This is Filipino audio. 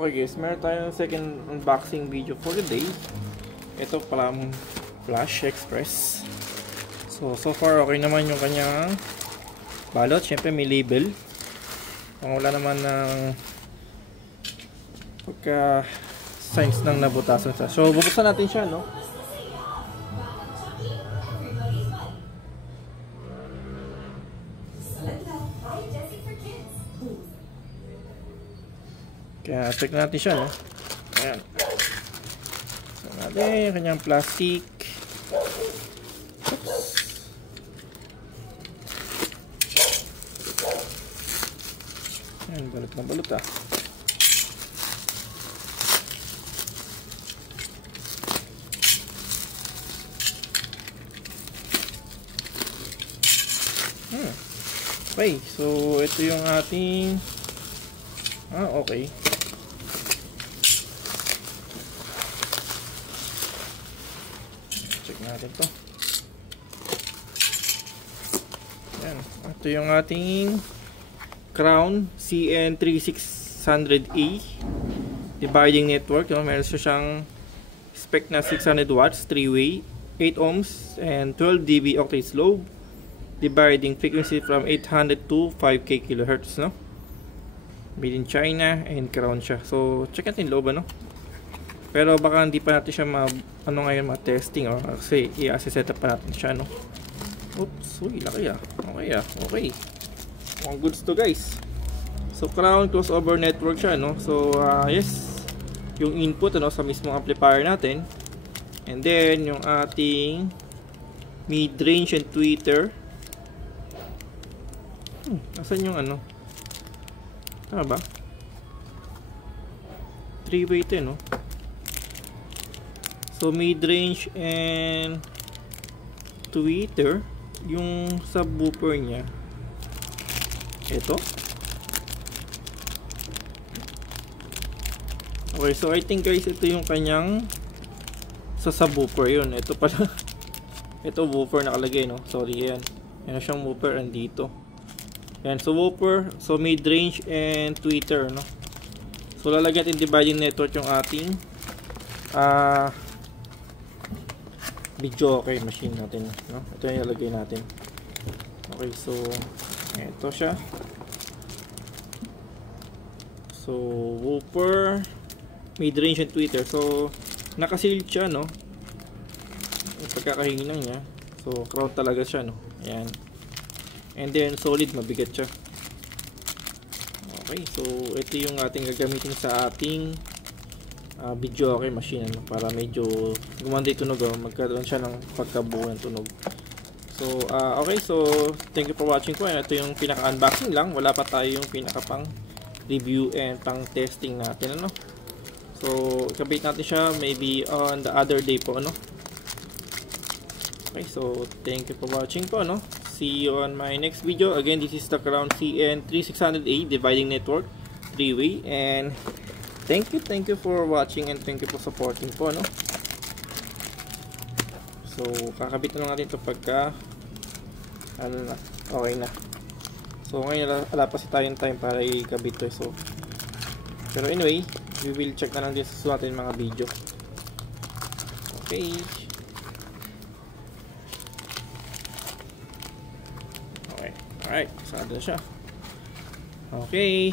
Okay guys, meron tayong second unboxing video for today. Ito palang Flash Express. So far okay naman yung kanyang balot. Siyempre may label. Wala naman ng pagka signs ng nabutasan sa. So bubuksan natin siya, no? Kaya check natin siya, no? Ayan. So natin yung kanyang plastic. Oops. Ayan, balot na balot ah. Okay, so ito yung ating okay. Check natin to. Ayan, ito yung ating Crown CN3600A dividing network. Meron siyang spec na 600 watts, 3-way, 8 ohms, and 12 dB octave low. Dividing frequency from 800 to 5K kHz, no? Made in China and Crown siya. So, check natin loob, ano? Pero baka hindi pa natin siya ma-testing kasi i-assess pa natin siya, no? Oops, uy, laki ah. Okay ah, okay. Mga goods to, guys. So, Crown crossover network siya, no? So, yes, yung input, ano, sa mismong amplifier natin. And then, yung ating mid-range and tweeter. Asan yung ano? Tama ba? 3-way ito, no? So, mid-range and tweeter. Yung subwoofer niya. Ito. Okay, so I think guys, ito yung kanyang sa subwoofer yun. Ito pala. Ito woofer nakalagay, no? Sorry, yan. Yan siyang woofer andito. Yan, so woofer, so mid-range and tweeter, no? So lalagyan natin dividing network yung ating video okay machine natin, no? Ito yung ilalagay natin. Okay, so ito siya. So woofer, mid-range and tweeter. So naka-sealed siya, no? Yung pagkakahingi lang niya. So Crown talaga siya, no? Ayan. And then solid, mabigat siya. Okay, so ito yung ating gagamitin sa ating video okay machine, ano, para medyo gumanda yung tunog, magkaroon siya ng pagkabuo ng tunog. So okay, so thank you for watching po. Ito yung pinaka-unboxing lang, wala pa tayo yung pinaka-pang review and pang testing natin, ano. So ikabit natin siya maybe on the other day po, ano. Okay, so thank you for watching po, ano. See you on my next video. Again, this is the Crown CN3600A dividing network 3-way, and thank you for watching and thank you for supporting po, no? So kakabit na lang natin ito pagka ano na, okay na. So ngayon wala pa sa tayong time para ikabit to, so pero anyway, we will check na lang din sa ating mga video. Okay. Alright, sarado na siya. Okay.